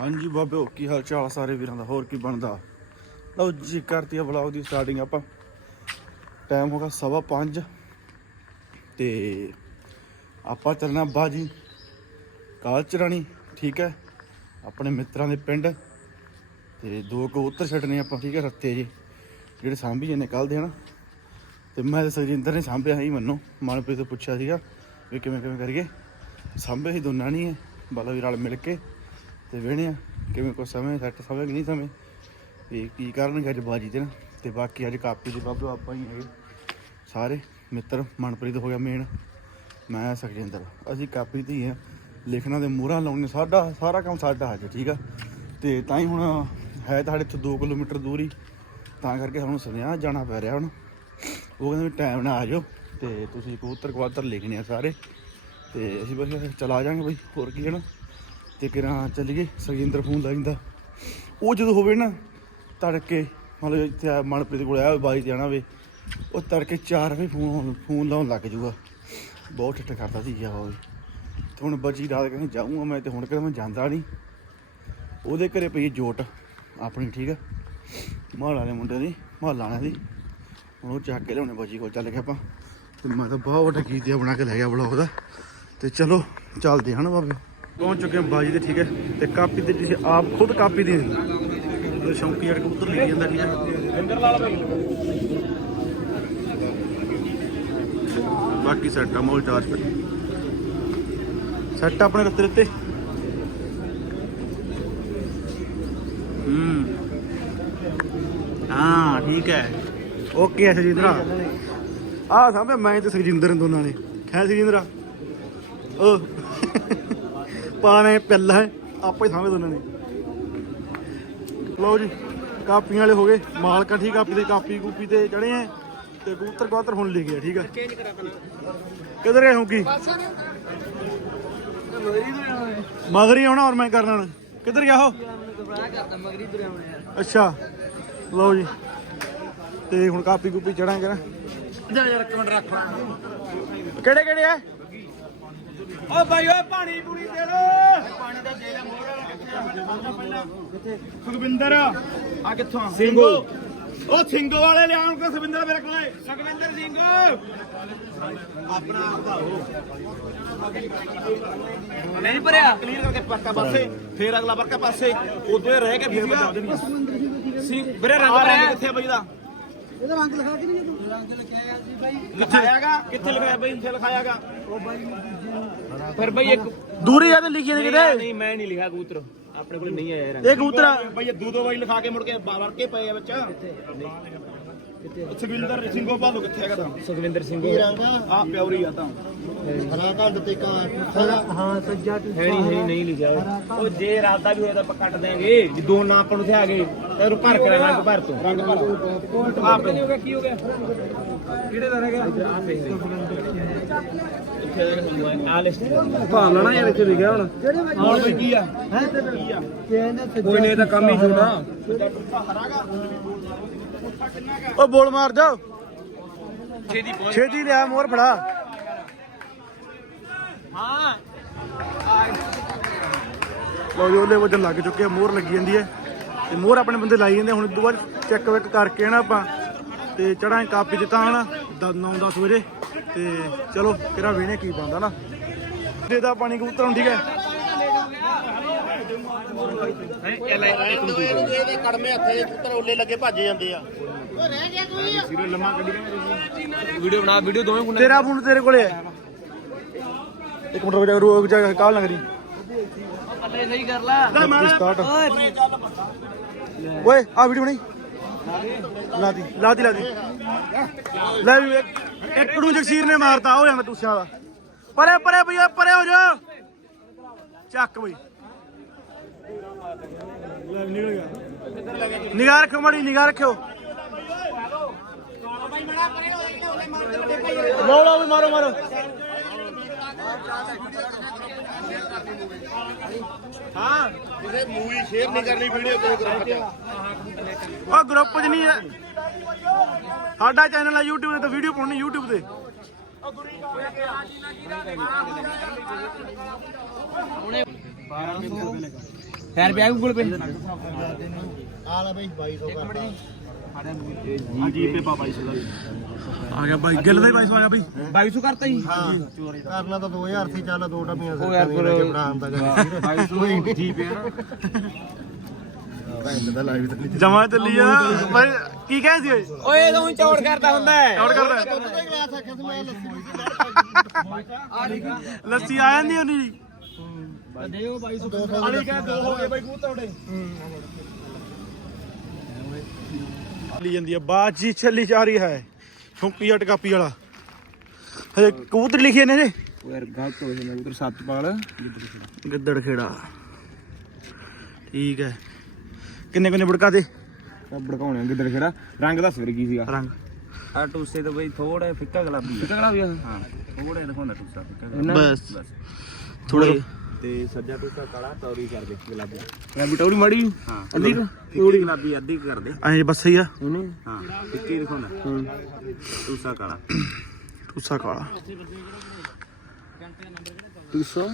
ਹਾਂਜੀ ਬਾਬਿਓ ਕੀ ਹਾਲ ਚਾਲ ਸਾਰੇ ਵੀਰਾਂ ਦਾ? ਹੋਰ ਕੀ ਬਣਦਾ? ਲਓ ਜੀ, ਕਰਤੀ ਆ ਵਲੌਗ ਦੀ ਸਟਾਰਟਿੰਗ ਆਪਾਂ। ਟਾਈਮ ਹੋ ਗਿਆ ਸਵਾ ਪੰਜ। ਤੇ ਆਪਾਂ ਚੱਲਣਾ ਬਾਜੀ। ਕਾਲ ਚਰਾਣੀ ਠੀਕ ਹੈ? ਆਪਣੇ ਮਿੱਤਰਾਂ ਦੇ ਪਿੰਡ। ਤੇ ਦੋ ਕਬੂਤਰ ਛੱਡਨੇ ਆਪਾਂ, ਠੀਕ ਹੈ, ਰੱਤੇ ਜੀ। ਜਿਹੜੇ ਸਾਂਭੀ ਜਨੇ ਕੱਲ ਦੇ, ਹਨਾ? ਤੇ ਮੈਂ ਤੇ ਸਰਜਿੰਦਰ ਨੇ ਸਾਂਭਿਆ ਹੀ ਮੈਨੂੰ। ਮਨਪ੍ਰੀਤ ਤੋਂ ਪੁੱਛਿਆ ਸੀਗਾ ਵੀ ਕਿਵੇਂ ਕਿਵੇਂ ਕਰੀਏ। ਸਾਂਭੇ ਹੀ ਦੋਨਾਂ ਨਹੀਂ ਹੈ। ਬਾਲਾ ਵੀ ਰਲ ਮਿਲ ਕੇ। ਤੇ ਵੇਹਣੇ ਆ ਕਿਵੇਂ ਕੋ ਸਮੇਂ, ਸੈੱਟ ਸਮੇਂ ਕਿ ਨਹੀਂ ਸਮੇਂ। ਤੇ ਕੀ ਕਰਨਗੇ ਅੱਜ ਬਾਜੀ ਤੇ ਨਾ। ਤੇ ਬਾਕੀ ਅੱਜ ਕਾਪੀ ਦੇ ਬਾਬੂ ਆਪਾਂ ਹੀ ਹੈਗੇ ਸਾਰੇ ਮਿੱਤਰ ਮਨਪ੍ਰੀਤ ਹੋ ਗਿਆ ਮੇਨ ਮੈਂ ਸੁਖਜਿੰਦਰ। ਅਸੀਂ ਕਾਪੀ ਤੇ ਹੀ ਆ। ਲਿਖਣਾ ਦੇ ਮੂਹਰਾਂ ਲਾਉਣੇ, ਸਾਡਾ, ਸਾਰਾ ਕੰਮ ਸਾਡਾ ਅੱਜ, ਠੀਕ ਆ? ਤੇ ਤਾਂ ਹੀ ਹੁਣ ਹੈ ਤਾਂ ਸਾਡੇ ਇੱਥੋਂ 2 ਕਿਲੋਮੀਟਰ ਦੂਰੀ। ਤਾਂ ਕਰਕੇ ਸਾਨੂੰ ਸੁਨੇਹਾ ਜਾਣਾ ਪੈ ਰਿਹਾ ਹੁਣ। ਉਹ ਕਹਿੰਦੇ ਵੀ ਟਾਈਮ ਨਾਲ ਆ ਜਾਓ। ਤੇ ਤੁਸੀਂ ਕਬੂਤਰ ਕਵਾਤਰ ਲਿਖਣੇ ਆ ਸਾਰੇ। ਤੇ ਅਸੀਂ ਬਸ ਚਲਾ ਜਾਾਂਗੇ ਬਈ। ਹੋਰ ਕੀ ਹੈ ਨਾ? ਤੇ ਕਿਰਾਂ ਚੱਲੀਏ ਸਰਜਿੰਦਰ ਫੋਨ ਲਾਇੰਦਾ ਉਹ ਜਦੋਂ ਹੋਵੇ ਨਾ, ਤੜਕੇ ਮਤਲਬ ਇੱਥੇ ਆ ਮਨਪ੍ਰੀਤ ਕੋਲ ਆਇਆ ਬਾਈ ਜਾਣਾ ਆਣਾ ਵੇ ਉਹ ਤੜਕੇ 4 ਵਜੇ ਫੋਨ ਫੋਨ ਲਾਉਣ ਲੱਗ ਜੂਗਾ ਬਹੁਤ ਠੱਠ ਕਰਦਾ ਸੀ ਗਿਆ ਹੋਵੇ ਤੇ ਹੁਣ ਬਜੀ ਰਾਤ ਕਹਿੰਦੇ ਜਾਊਂਗਾ ਮੈਂ, ਤੇ ਹੁਣ ਕਹਿੰਦਾ ਮੈਂ ਜਾਂਦਾ ਨਹੀਂ। ਉਹਦੇ ਘਰੇ ਪਈ ਜੋਟ, ਆਪਣੀ, ਠੀਕ ਆ? ਮਾਲ ਵਾਲੇ ਮੁੰਡੇ ਦੀ, ਮਾਲ ਵਾਲਿਆਂ ਦੀ ਹੁਣ ਉਹ ਚੱਕ ਕੇ ਲਿਆਉਣੇ ਬਾਜੀ ਕੋਲ, ਚੱਲ ਗਏ ਆਪਾਂ। ਤੇ ਮੈਂ ਤਾਂ ਬਹੁਤ ਵੱਡਾ ਗੀਤ ਬਣਾ ਕੇ ਲੈ ਗਿਆ ਬਲੌਗ ਦਾ। ਤੇ ਚਲੋ, ਚੱਲਦੇ ਹਨ ਬਾਬੇ। ਪਹੁੰਚ ਚੁੱਕੇ ਹਾਂ ਬਾਜੀ ਤੇ ਠੀਕ ਹੈ? ਤੇ ਕਾਪੀ ਤੇ ਤੁਸੀਂ ਆਪ ਖੁਦ ਕਾਪੀ ਦੇ ਸ਼ੌਂਕੀ ਯਾਰ ਕਬੂਤਰ ਲਿਖੀ ਜਾਂਦਾ ਠੀਕ ਹੈ? ਬਾਕੀ ਸੈੱਟ ਆ ਮੋਲ ਚਾਰਜ ਸੈੱਟ ਆਪਣੇ ਰੱਤੇ ਰੱਤੇ। ਹੂੰ। ਹਾਂ ਠੀਕ ਹੈ। ਓਕੇ ਹੈ ਸਜਿੰਦਰਾ। ਆ ਸਾਹਮਣੇ ਮੈਂ ਤੇ ਸੁਖਜਿੰਦਰ ਦੋਨਾਂ ਨੇ। ਖੈ ਸੁਖਜਿੰਦਰਾ ਓ ਪਾਣੇ ਪਿੱਲ ਹੈ ਆਪੇ ਸਾਹਮਣੇ ਦੋਨਾਂ ਨੇ। ਲਓ ਜੀ ਕਾਪੀਆਂ ਵਾਲੇ ਹੋ ਗਏ ਮਾਲਕਾਂ ਠੀਕ ਕਾਪੀ ਤੇ ਕਾਪੀ ਕੂਪੀ ਤੇ ਚੜੇ ਆ ਤੇ ਕਬੂਤਰ ਕਬੂਤਰ ਹੁਣ ਲੈ ਗਿਆ ਠੀਕ ਆ। ਕਿਧਰ ਗਏ ਹੋਗੀ ਮਗਰ ਆਉਣਾ ਔਰ ਮੈਂ ਕਰਨਾ। ਕਿੱਧਰ ਗਿਆ ਹੋ ਅੱਛਾ ਲਓ ਜੀ। ਤੇ ਹੁਣ ਕਾਪੀ ਕੂਪੀ ਚੜਾਂਗੇ ਨਾ। ਜਾ ਯਾਰ ਕਮੈਂਟ ਰੱਖ ਕਿਹੜੇ ਕਿਹੜੇ ਆ? ਓ ਬਾਈ ਓਏ ਪਾਣੀ ਪੂਰੀ ਦੇ ਲੋ ਪਾਣੀ ਦਾ ਦੇ ਲੈ ਮੋੜ ਸੁਖਵਿੰਦਰ। ਆ ਕਿੱਥੋਂ? ਸਿੰਘੋ ਉਹ ਸਿੰਘੋ ਵਾਲੇ ਲਿਆਉਣ ਕੋ ਸੁਖਵਿੰਦਰ ਮੇਰੇ ਕੋਲੇ। ਸੁਖਵਿੰਦਰ ਸਿੰਘ ਆਪਣਾ ਆਪਦਾ ਹੋ ਨਹੀਂ ਭਰਿਆ। ਕਲੀਅਰ ਕਰਕੇ ਪਰਕਾ ਪਾਸੇ। ਫੇਰ ਅਗਲਾ ਪਰਕਾ ਪਾਸੇ। ਉਦੋਂ ਹੀ ਰਹਿ ਕੇ ਫੇਰ ਬਚਾ ਦੇਣੀ ਸੀ ਵੀਰੇ ਰੰਗ ਭਰਿਆ ਕਿੱਥੇ ਬਈ ਦਾ? ਇਹਦਾ ਰੰਗ ਲਿਖਾ ਕੇ ਨਹੀਂ ਤੂੰ? ਰੰਗ ਲਿਖਿਆ ਸੀ ਬਾਈ। ਲਿਖਾਇਆਗਾ? ਕਿੱਥੇ ਲਿਖਾਇਆ ਬਈ? ਇੱਥੇ ਲਿਖਾਇਆਗਾ। ਫਿਰ ਬਈ ਇੱਕ ਦੂਰੀ ਆ ਤੇ ਲਿਖੀ ਨੇ ਕਿਤੇ? ਨਹੀਂ ਮੈਂ ਨਹੀਂ ਲਿਖਿਆ ਕਬੂਤਰ। ਆਪਣੇ ਕੋਲ ਨਹੀਂ ਆਇਆ ਇਹ ਕਬੂਤਰ ਬਈ ਇਹ ਦੋ ਦੋ ਵਾਰੀ ਲਿਖਾ ਕੇ ਮੁੜ ਕੇ ਵਰ ਕੇ ਪਏ ਆ ਬੱਚਾ ਸੁਖਵਿੰਦਰ ਸਿੰਘੋ ਭਾਲੋ ਕਿੱਥੇ ਹੈਗਾ ਤਾਂ? ਸੁਖਵਿੰਦਰ ਸਿੰਘ ਆ? ਪਿਉਰੀ ਆ ਤਾਂ। ਹਰਾ ਘੰਟ ਤੇ ਕਾ ਹਾਂ ਸੱਜਾ ਤੂੰ ਹੈ ਨਹੀਂ ਹੈ ਨਹੀਂ ਲਿਖਿਆ। ਉਹ ਜੇ ਰਾਤਾ ਵੀ ਹੋਇਆ ਤਾਂ ਆਪਾਂ ਕੱਟ ਦੇਾਂਗੇ ਜੇ ਦੋ ਨਾ ਆਪਾਂ ਨੂੰ ਆ ਗਏ ਤਾਂ ਇਹਨੂੰ ਭਰ ਕੇ ਰੰਗ ਭਰ ਤੋਂ। ਰੰਗ ਭਰ। ਆਪ ਨਹੀਂ ਹੋ ਗਿਆ ਕੀ ਹੋ ਗਿਆ ਕਿਹੜੇ ਦਾ ਰਹਿ ਗਿਆ? ਇੱਥੇ ਦਾ ਹੁੰਦਾ ਆ ਲਿਸਟ ਭਾਲ ਲੈਣਾ ਯਾਰ ਇੱਥੇ ਲਿਖਿਆ ਹੁਣ। ਹੁਣ ਵੀ ਕੀ ਆ? ਹੈ? ਤੇ ਕੀ ਆ? ਕਹਿੰਦਾ ਕੋਈ ਨਹੀਂ ਤਾਂ ਕੰਮ ਹੀ ਛੋਟਾ। ਓ ਬੋਲ ਮਾਰ ਜਾ। ਛੇਦੀ ਪਹੁੰਚ ਛੇਤੀ ਲਿਆ ਮੋਰ ਫੜਾ। ਹਾਂ। ਲੋ ਜੀ ਉਹਲੇ ਵਜਨ ਲੱਗ ਚੁੱਕੇ ਆ ਮੋਹਰ ਲੱਗੀ ਜਾਂਦੀ ਹੈ। ਤੇ ਮੋਹਰ ਆਪਣੇ ਬੰਦੇ ਲਾਈ ਜਾਂਦੇ। ਹੁਣ ਇਦੋਂ ਬਾਅਦ ਚੈੱਕ ਵੈਕ ਕਰਕੇ ਨਾ ਆਪਾਂ। ਤੇ ਚੜਾਂ ਕਾਪੀ ਦਿੱਤਾ ਹਣਾ 9 10 ਵਜੇ। ਤੇ ਚਲੋ ਕਿਹੜਾ ਵੇਣੇ ਕੀ ਪਾਉਂਦਾ ਨਾ? ਦੇ ਦਾ ਪਾਣੀ ਕਬੂਤਰ ਨੂੰ ਠੀਕ ਹੈ? ਇਹ ਲੈ ਇੱਕ ਨੂੰ ਇਹਦੇ ਕੜਮੇ ਹੱਥੇ ਪੁੱਤਰ ਓਲੇ ਲੱਗੇ ਭੱਜ ਜਾਂਦੇ ਆ। ਵੀਡੀਓ ਬਣਾ ਵੀਡੀਓ ਦੋਵੇਂ ਗੁੰਨਾ ਤੇਰਾ ਫੋਨ ਤੇਰੇ ਕੋਲੇ ਹੈ। ਇੱਕ ਮਿੰਟ ਰੁਕ ਜਾ ਰੁਕ ਜਾ ਕਾਲ ਨਾ ਕਰੀ ਪੱਲੇ ਸਹੀ ਕਰ ਲੈ। ਓਏ ਆ ਵੀਡੀਓ ਨਹੀਂ ਲਾਦੀ। ਲਾਦੀ ਲਾਦੀ। ਲੈ ਵੀ ਇੱਕ ਇੱਕ ਨੂੰ ਜਗਸੀਰ ਨੇ ਮਾਰਤਾ ਹੋ ਜਾਂਦਾ ਟੂਸਿਆਂ ਦਾ। ਪਰੇ ਪਰੇ ਭਈਆ ਪਰੇ ਹੋ ਜਾ। ਚੱਕ ਬਈ। ਲੈ ਨਿਕਲ ਗਿਆ ਨਿਗਾਹ ਰੱਖੋ ਮਾੜੀ ਨਿਗਾਹ ਰੱਖਿਓ ਲਓ ਵੀ ਮਾਰੋ ਮਾਰੋ। ਹਾਂ। ਕਿਸੇ ਮੂਵੀ ਸ਼ੇਅਰ ਨਹੀਂ ਕਰਨੀ ਵੀਡੀਓ ਕੋਈ ਗਰੁੱਪ ਉਹ ਗਰੁੱਪ 'ਚ ਨਹੀਂ ਹੈ। ਸਾਡਾ ਚੈਨਲ ਹੈ YouTube ਤੇ ਤਾਂ ਵੀਡੀਓ ਪਾਉਣੀ YouTube ਤੇ। ਖੈਰ ਰੁਪਿਆ ਗੂਗਲ ਪੇ ਆ ਲੈ ਬਈ 2200 ਕਰਦਾ ਜੀ ਪੇ ਪਾ ਬਾਈ ਆ ਗਿਆ ਬਾਈ ਗਿੱਲ ਦਾ ਹੀ ਬਾਈ ਆ ਗਿਆ ਬਾਈ 2200 ਕਰਤਾ ਜੀ? ਹਾਂ ਕਰਨਾ ਤਾਂ 2000 ਸੀ ਚੱਲ ਦੋ ਡੱਬੀਆਂ ਉਹ ਯਾਰ ਸਰਕਾਰੀ ਲੈ ਕੇ। ਬਣਾ ਆਂਦਾ ਕਰ 2200 ਜੀ ਪੇ ਭੈਣ ਦਾ ਲਾਈਵ ਤਾਂ ਨਹੀਂ ਜਮਾ ਚੱਲੀ ਆ। ਬਾਈ ਕੀ ਕਹੇ ਸੀ ਓਏ? ਓਏ ਤੂੰ ਚੌੜ ਕਰਦਾ ਹੁੰਦਾ ਹੈ। ਚੌੜ ਕਰਦਾ ਦੁੱਧ ਦਾ ਗਲਾਸ ਆਖਿਆ ਸੀ ਮੈਂ ਲੱਸੀ ਲੱਸੀ ਆ ਜਾਂਦੀ ਉਹਨੀ ਜੀ ਦੇਓ 2200 ਅਲੀ ਕਹੇ ਦੋ ਹੋ ਗਏ ਬਾਈ ਕਬੂਤਰ ਉਹਦੇ ਚੱਲੀ ਜਾਂਦੀ ਆ। ਬਾਜੀ ਚੱਲੀ ਜਾ ਰਹੀ ਹੈ। ਛੁੰਪੀ ਅਟਕਾਪੀ ਵਾਲਾ। ਹਜੇ ਕਬੂਤਰ ਲਿਖੇ ਨੇ ਜੀ ਓ ਯਾਰ ਗਲਤ ਹੋ ਜਾਂਦਾ ਉਧਰ ਸੱਤਪਾਲ। ਗਿੱਦੜ ਖੇੜਾ। ਠੀਕ ਹੈ। ਕਿੰਨੇ ਕਿੰਨੇ ਬੜਕਾ ਦੇ ਬੜਕਾਉਣੇ ਗਿੱਦੜ ਖੇੜਾ। ਰੰਗ ਦੱਸ ਫਿਰ ਕੀ ਸੀਗਾ? ਰੰਗ। ਆ ਟੂਸੇ ਤੋਂ ਬਈ ਥੋੜਾ ਫਿੱਕਾ ਗੁਲਾਬੀ ਫਿੱਕਾ ਗੁਲਾਬੀ ਹਾਂ ਥੋੜਾ ਦਿਖਾਉਂਦਾ ਟੂਸਾ ਫਿੱਕਾ ਬਸ। ਥੋੜੇ ਤੇ ਸੱਜਾ ਟੂਸਾ ਕਾਲਾ ਤੌਰੀ ਕਰ ਦੇ ਗੁਲਾਬੀ। ਗੁਲਾਬੀ ਟੌੜੀ ਮੜੀ ਹਾਂ ਅੱਧੀ ਥੋੜੀ ਗੁਲਾਬੀ ਅੱਧੀ ਕਰ ਦੇ ਐਂ ਬਸ ਸਹੀ ਆ? ਇਹਨੇ? ਹਾਂ ਫਿੱਕੀ ਦਿਖਾਉਂਦਾ ਹੂੰ ਟੂਸਾ ਕਾਲਾ। ਟੂਸਾ ਕਾਲਾ। ਟੂਸਾ?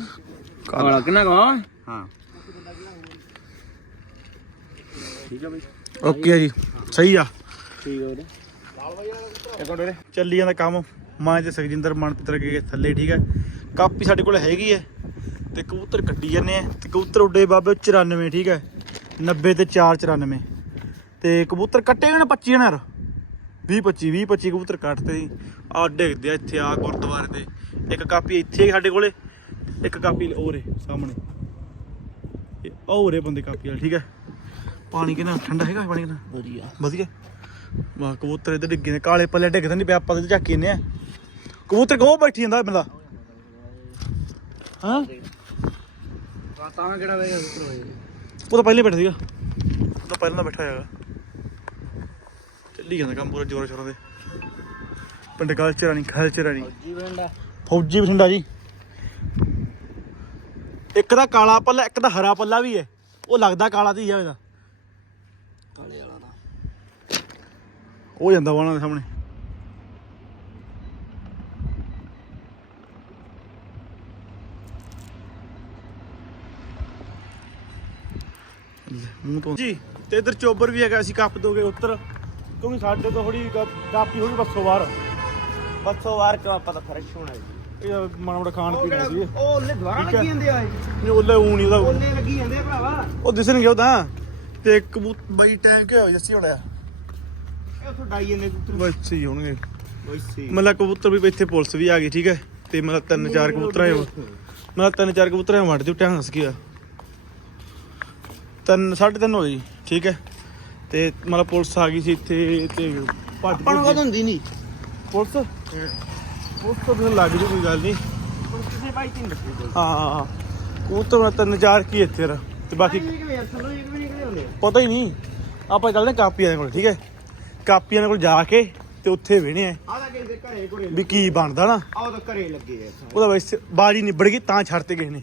ਕਾਲਾ। ਕਾਲਾ ਕਿੰਨਾ ਕਾ ਹਾਂ। ਠੀਕ ਆ ਬਈ। ਓਕੇ ਆ ਜੀ ਸਹੀ ਆ। ਠੀਕ ਆ ਵੀਰੇ। ਇੱਕ ਮਿੰਟ ਵੀਰੇ। ਚੱਲੀ ਜਾਂਦਾ ਕੰਮ। ਮਾਂ ਤੇ ਸੁਖਜਿੰਦਰ ਮਨਪਿੱਤਰ ਕੇ ਥੱਲੇ ਠੀਕ ਹੈ ਕਾਪੀ ਸਾਡੇ ਕੋਲ ਹੈਗੀ ਹੈ ਤੇ ਕਬੂਤਰ ਕੱਢੀ ਜਾਂਦੇ ਆ। ਤੇ ਕਬੂਤਰ ਉੱਡੇ ਬਾਬੇ 94 ਠੀਕ ਹੈ? 90 ਤੇ 494 ਤੇ ਕਬੂਤਰ ਕੱਟੇ ਗਏ ਨੇ 25 ਯਾਰ। 20 25 20 25 ਕਬੂਤਰ ਕੱਟਦੇ ਆ ਡਿੱਗਦੇ ਆ ਇੱਥੇ ਆ ਗੁਰਦੁਆਰੇ ਤੇ ਇੱਕ ਕਾਪੀ ਇੱਥੇ ਸਾਡੇ ਕੋਲੇ ਇੱਕ ਕਾਪੀ ਹੋਰੇ ਸਾਹਮਣੇ। ਹੋਰੇ ਬੰਦੇ ਕਾਪੀ ਵਾਲਾ ਠੀਕ ਹੈ? ਪਾਣੀ ਕਿੰਨਾ ਠੰਡਾ ਹੈਗਾ ਪਾਣੀ ਕਿੰਨਾ? ਵਧੀਆ। ਵਧੀਆ। ਵਾਹ ਕਬੂਤਰ ਇੱਧਰ ਡਿੱਗੇ ਨੇ। ਕਾਲੇ ਪੱਲੇ ਡਿੱਗਦੇ ਨਹੀਂ ਪਿਆ ਆਪਾਂ ਤੇ ਝਾਕੀ ਜਾਂਦੇ ਆ। ਕਬੂਤਰ ਕੋ ਬੈਠੀ ਜਾਂਦਾ ਬੰਦਾ? ਹਾਂ? ਤਾਂ ਕਿਹੜਾ ਵੇਗਾ ਉਹ ਤਾਂ ਪਹਿਲੇ ਬੈਠਾ ਸੀਗਾ। ਉਹ ਤਾਂ ਪਹਿਲਾਂ ਦਾ ਬੈਠਾ ਹੈਗਾ। ਚੱਲੀ ਜਾਂਦਾ ਕੰਮ ਪੂਰਾ ਜ਼ੋਰ ਸ਼ੋਰਾਂ ਦੇ ਪਿੰਡ ਕਲਚਰ ਨਹੀਂ ਕਲਚਰ ਨਹੀਂ ਜੀ ਬੰਦਾ ਫੌਜੀ ਬਠਿੰਡਾ ਜੀ। ਇੱਕ ਦਾ ਕਾਲਾ ਪੱਲਾ ਇੱਕ ਦਾ ਹਰਾ ਪੱਲਾ ਵੀ ਹੈ। ਉਹ ਲੱਗਦਾ ਕਾਲਾ ਤੇ ਹੀ ਆ ਇਹਦਾ। ਕਾਲੇ ਵਾਲਾ ਦਾ ਉਹ ਜਾਂਦਾ ਵਾ ਉਹਨਾਂ ਦੇ ਸਾਹਮਣੇ ਲੈ, ਮੂੰਹ ਤੋਂ। ਜੀ ਤੇ ਇਧਰ ਚੋਬਰ ਵੀ ਹੈਗਾ ਅਸੀਂ ਕੱਪ ਦੋਗੇ ਉੱਤਰ ਕਿਉਂਕਿ ਸਾਡੇ ਤੋਂ ਥੋੜੀ ਕਾਪੀ ਹੋਗੀ ਬੱਸੋਂ ਬਾਹਰ। ਬੱਸੋ ਵਾਰ ਕੋ ਆਪਾਂ ਤਾਂ ਫ਼ਰਕ ਹੋਣਾ ਜੀ? ਇਹ ਮਾੜਾ ਖਾਣ ਪੀਣ ਸੀ ਉਹ ਠੀਕ ਹੈ। ਲੱਗੀ ਜਾਂਦੇ ਆ ਇਹ। ਨਹੀਂ ਉਹਲੇ ਊ ਨਹੀਂ ਉਹਦਾ। ਉਹਨੇ ਲੱਗੀ ਜਾਂਦੇ ਆ ਭਰਾਵਾ। ਉਹ ਦਿਸਣਗੇ ਉਹ ਤਾਂ ਤੇ ਕਬੂਤ ਬਾਈ ਟਾਈਮ ਕਿਹਾ ਹੋਇਆ ਜੱਸੀ ਹੋਣਾ। ਇਹ ਉੱਥੋਂ ਡਾਈ ਜਾਂਦੇ ਕਬੂਤਰ। ਬਸ ਹੀ ਹੋਣਗੇ। ਮਤਲਬ ਕਬੂਤਰ ਵੀ ਇੱਥੇ ਪੁਲਿਸ ਵੀ ਆ ਗਈ ਠੀਕ ਹੈ? ਤੇ ਮਤਲਬ ਤਿੰਨ ਚਾਰ ਕਬੂਤਰ ਆਏ ਮਤਲਬ ਤਿੰਨ ਚਾਰ ਕਬੂਤਰ ਆਏ ਵੰਡ ਦਿਓ ਹੱਸ ਗਿਆ। ਤਿੰਨ ਸਾਢੇ ਤਿੰਨ ਹੋ ਗਏ ਜੀ ਠੀਕ ਹੈ। ਤੇ ਮਤਲਬ ਪੁਲਿਸ ਆ ਗਈ ਸੀ ਇੱਥੇ ਤੇ ਭੱਜ ਆਪਾਂ ਨੂੰ ਕਦੋਂ ਹੁੰਦੀ ਨਹੀਂ ਪੁਲਿਸ? ਪੁਲਿਸ ਤੋਂ ਫਿਰ ਲੱਗ ਜੂ ਕੋਈ ਗੱਲ ਨਹੀਂ ਹੁਣ ਕਿਸੇ ਭਾਈ ਤਿੰਨ ਹਾਂ ਹਾਂ ਹਾਂ। ਕਬੂਤਰ ਮਤਲਬ ਤਿੰਨ ਚਾਰ ਕੀ ਇੱਥੇ ਰ ਤੇ ਬਾਕੀ ਪਤਾ ਹੀ ਨਹੀਂ ਆਪਾਂ ਚੱਲਦੇ ਹਾਂ ਕਾਪੀਆਂ ਦੇ ਕੋਲ ਠੀਕ ਹੈ। ਕਾਪੀਆਂ ਦੇ ਕੋਲ ਜਾ ਕੇ ਤੇ ਉੱਥੇ ਵੇਣੇ ਆ ਤਾਂ ਵੀ ਕੀ ਬਣਦਾ ਨਾ। ਆਹ ਤਾਂ ਘਰੇ ਲੱਗੇ ਆ। ਉਹਦਾ ਵੈਸੇ ਬਾਜੀ ਨਿਬੜ ਗਈ ਤਾਂ ਛੱਡਤੇ ਗਏ ਨੇ।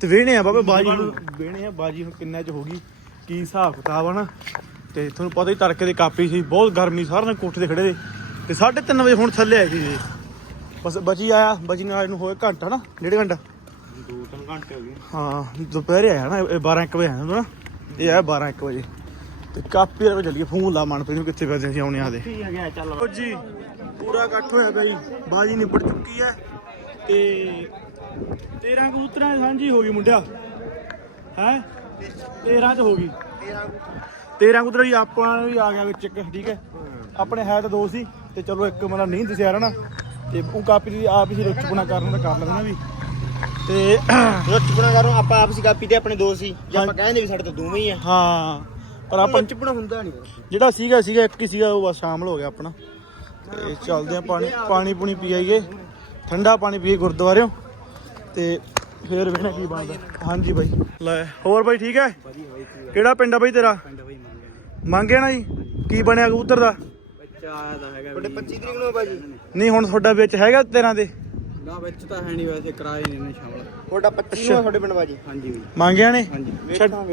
ਤੇ ਵੇਹਣੇ ਆ ਬਾਬੇ ਬਾਜੀ ਹੁਣ ਵੇਹਣੇ ਆ ਬਾਜੀ ਹੁਣ ਕਿੰਨਾ ਚ ਹੋ ਗਈ ਕੀ ਹਿਸਾਬ ਕਿਤਾਬ ਆ ਨਾ। ਤੇ ਤੁਹਾਨੂੰ ਪਤਾ ਹੀ ਤੜਕੇ ਦੀ ਕਾਪੀ ਸੀ ਬਹੁਤ ਗਰਮੀ ਸਾਰਿਆਂ ਨੇ ਕੋਠੇ ਤੇ ਖੜੇ ਦੇ ਤੇ 3:30 ਵਜੇ ਹੁਣ ਥੱਲੇ ਆਏ ਸੀ ਜੀ ਬਸ ਬਚੀ ਆਇਆ ਬਚੀ ਨਾਲ ਨੂੰ ਹੋਏ ਘੰਟਾ ਨਾ ਡੇਢ ਘੰਟਾ। ਦੋ ਤਿੰਨ ਘੰਟੇ ਹੋ ਗਏ। ਹਾਂ ਦੁਪਹਿਰੇ ਆਇਆ ਨਾ ਇਹ 12 1 ਵਜੇ ਆਇਆ ਨਾ। ਇਹ ਆਇਆ 12 1 ਵਜੇ। ਤੇ ਕਾਪੀ ਵਾਲੇ ਚੱਲੀਏ ਫੋਨ ਲਾ ਮਨਪ੍ਰੀਤ ਨੂੰ ਕਿੱਥੇ ਫਿਰਦੇ ਸੀ ਆਉਣੇ ਆਦੇ ਠੀਕ ਆ ਗਿਆ ਚੱਲ। ਲਓ ਜੀ ਪੂਰਾ ਇਕੱਠ ਹੋਇਆ ਬਈ ਬਾਜੀ ਨਿਬੜ ਚੁੱਕੀ ਹੈ। ਤੇ 13 ਕਬੂਤਰਾਂ ਦੀ ਸਾਂਝੀ ਹੋ ਗਈ ਮੁੰਡਿਆ। ਹੈ? 13 ਚ ਹੋ ਗਈ। 13 ਕਬੂਤਰ ਵੀ ਆਪਾਂ ਵੀ ਆ ਗਿਆ ਵਿੱਚ ਇੱਕ ਠੀਕ ਹੈ? ਆਪਣੇ ਹੈ ਤਾਂ ਦੋ ਸੀ ਤੇ ਚਲੋ ਇੱਕ ਮਤਲਬ ਨਹੀਂ ਦਿਸਿਆ ਰਣਾ ਤੇ ਉਹ ਕਾਪੀ ਦੀ ਆਪ ਹੀ ਰੁਚਪੁਣਾ ਕਰਨ ਦਾ ਕਰ ਲੈਣਾ ਵੀ। ਤੇ ਚੁਪਣਾ ਕਰੋ ਆਪਾਂ ਆਪ ਸੀ ਕਾਪੀ ਤੇ ਆਪਣੇ ਦੋ ਸੀ। ਜੇ। ਆਪਾਂ ਕਹਿੰਦੇ ਵੀ ਸਾਡੇ ਤਾਂ ਦੋਵੇਂ ਹੀ ਆ। ਹਾਂ ਪਰ ਆਪਾਂ ਚੁਪਣਾ ਹੁੰਦਾ ਨਹੀਂ। ਜਿਹੜਾ ਸੀਗਾ ਸੀਗਾ ਇੱਕ ਹੀ ਸੀਗਾ ਉਹ ਬਸ ਸ਼ਾਮਲ ਹੋ ਗਿਆ ਆਪਣਾ। ਤੇ ਚੱਲਦੇ ਆ ਪਾਣੀ ਪਾਣੀ ਪੂਣੀ ਪੀ ਆਈਏ। ਠੰਡਾ ਪਾਣੀ ਪੀਏ ਗੁਰਦੁਆਰਿਓਂ। ਤੇ ਫੇਰ ਵੇਖਣਾ ਕੀ ਬਣਦਾ। ਹਾਂਜੀ ਬਾਈ। ਲੈ ਹੋਰ ਬਾਈ ਠੀਕ ਹੈ? ਕਿਹੜਾ ਪਿੰਡ ਆ ਬਾਈ ਤੇਰਾ? ਮੰਗਿਆ ਨਾ ਜੀ? ਕੀ ਬਣਿਆ ਕਬੂਤਰ ਦਾ? ਬੱਚਾ ਆਇਆ ਤਾਂ ਹੈਗਾ ਤੁਹਾਡੇ 25 ਤਰੀਕ ਨੂੰ ਬਾਜੀ ਨਹੀਂ ਹੁਣ ਤੁਹਾਡਾ ਵਿੱਚ ਹੈਗਾ 13 ਦੇ? ਨਾ ਵਿੱਚ ਤਾਂ ਹੈ ਨਹੀਂ ਵੈਸੇ ਕਿਰਾਏ ਨੇ ਨੇ ਸ਼ਾਮਲ। ਤੁਹਾਡਾ 25 ਨੂੰ ਤੁਹਾਡੇ ਪਿੰਡ ਬਾਜੀ? ਹਾਂਜੀ ਮੰਗਿਆ ਨੇ? ਹਾਂਜੀ।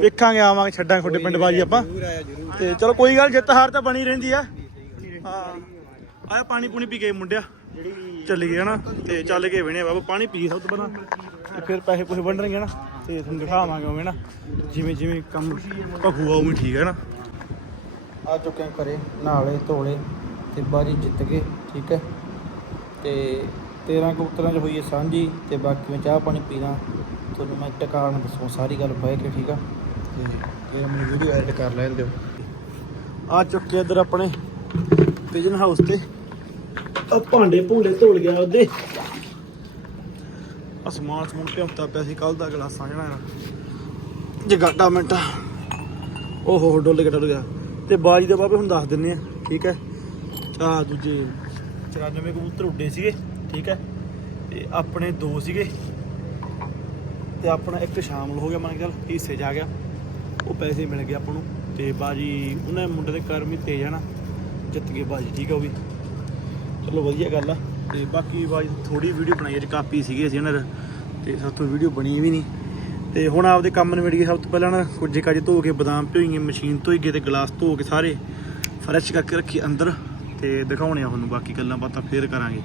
ਵੇਖਾਂਗੇ। ਆਵਾਂਗੇ ਛੱਡਾਂਗੇ ਤੁਹਾਡੇ ਪਿੰਡ ਬਾਜੀ ਆਪਾਂ। ਜ਼ਰੂਰ ਆਇਆ ਜ਼ਰੂਰ। ਤੇ ਚਲੋ ਕੋਈ ਗੱਲ ਜਿੱਤ ਹਾਰ ਤਾਂ ਬਣੀ ਰਹਿੰਦੀ ਆ। ਹਾਂ। ਆਇਆ ਪਾਣੀ ਪੂਣੀ ਪੀ ਗਏ ਮੁੰਡਿਆ। ਚੱਲ ਗਏ ਹਨਾ ਤੇ ਚੱਲ ਕੇ ਵੇਣੇ ਬਾਬਾ, ਪਾਣੀ ਪੀ ਸਭ ਤੋਂ ਪਹਿਲਾਂ, ਤੇ ਫਿਰ ਪੈਸੇ ਪੂਸੇ ਵੰਡਣਗੇ ਨਾ, ਤੇ ਤੁਹਾਨੂੰ ਦਿਖਾਵਾਂਗੇ ਉਵੇਂ ਨਾ, ਜਿਵੇਂ ਜਿਵੇਂ ਕੰਮ ਭਖੂਆ ਉਵੇਂ ਠੀਕ ਹੈ ਨਾ। ਆ ਚੁੱਕੇ ਹਾਂ ਨਾਲੇ ਧੋਲੇ, ਤੇ ਬਾਜੀ ਜਿੱਤ ਗਏ, ਠੀਕ ਹੈ। ਤੇ 13 ਕਬੂਤਰਾਂ 'ਚ ਹੋਈ ਹੈ ਸਾਂਝੀ, ਤੇ ਬਾਕੀ ਮੈਂ ਚਾਹ ਪਾਣੀ ਪੀਣਾ ਤੁਹਾਨੂੰ ਮੈਂ ਟਿਕਾਣ ਦੱਸੂ, ਸਾਰੀ ਗੱਲ ਬਹਿ ਕੇ, ਠੀਕ ਆ। ਤੇ ਫਿਰ ਮੈਨੂੰ ਵੀਡੀਓ ਐਡਿਟ ਕਰ ਲੈਣ ਦਿਓ। ਆ ਚੁੱਕੇ ਇੱਧਰ ਆਪਣੇ ਪਿਜਨ ਹਾਊਸ ਤੇ। ਆ ਭਾਂਡੇ ਭੂੰਡੇ ਧੋਲ ਗਿਆ ਉਹਦੇ। ਅਸਮਾਨ ਸਮੂਨ ਭਿਉਂਤਾ ਪਿਆ ਸੀ ਕੱਲ ਦਾ ਗਲਾਸਾਂ ਜਿਹੜਾ ਜਗਾਟਾ ਮਿੰਟਾ। ਓਹੋ ਡੁੱਲ ਗਿਆ ਡੁੱਲ ਗਿਆ। ਤੇ ਬਾਜੀ ਦੇ ਬਾਬੇ ਹੁਣ ਦੱਸ ਦਿੰਨੇ ਆ, ਠੀਕ ਹੈ? ਆ ਦੂਜੇ 94 ਕਬੂਤਰ ਉੱਡੇ ਸੀਗੇ, ਠੀਕ ਹੈ? ਤੇ ਆਪਣੇ ਦੋ ਸੀਗੇ। ਤੇ ਆਪਣਾ ਇੱਕ ਸ਼ਾਮਲ ਹੋ ਗਿਆ ਮਨ ਚੱਲ, ਹਿੱਸੇ ਜਾ ਗਿਆ। ਉਹ ਪੈਸੇ ਮਿਲ ਗਏ ਆਪਾਂ ਨੂੰ। ਤੇ ਬਾਜੀ, ਉਹਨਾਂ ਮੁੰਡੇ ਦੇ ਕਰਮ ਹੀ ਤੇਜ਼ ਹੈ ਨਾ। ਜਿੱਤ ਗਏ ਬਾਜੀ, ਠੀਕ ਹੈ ਉਹ ਵੀ। ਚਲੋ ਵਧੀਆ ਗੱਲ ਆ। ਤੇ ਬਾਕੀ ਬਾਜੀ ਥੋੜੀ ਵੀਡੀਓ ਬਣਾਈ ਅੱਜ ਕਾਪੀ ਸੀਗੀ ਅਸੀਂ ਇਹਨਾਂ ਦਾ, ਤੇ ਸਭ ਤੋਂ ਵੀਡੀਓ ਬਣੀ ਵੀ ਨਹੀਂ। ਤੇ ਹੁਣ ਆਪਦੇ ਕੰਮ ਨਿਬੜ ਗਏ ਸਭ ਤੋਂ ਪਹਿਲਾਂ ਨਾ, ਕੁਝ ਕੱਜ ਧੋ ਕੇ ਬਦਾਮ ਭਿਓਈਏ ਮਸ਼ੀਨ ਧੋਈ ਗਏ ਤੇ ਗਲਾਸ ਧੋ ਕੇ ਸਾਰੇ ਫਰੈਸ਼ ਕਰਕੇ ਰੱਖੀ ਅੰਦਰ। ਤੇ ਦਿਖਾਉਣੇ ਆ ਤੁਹਾਨੂੰ ਬਾਕੀ ਗੱਲਾਂ ਬਾਤਾਂ, ਫੇਰ ਕਰਾਂਗੇ।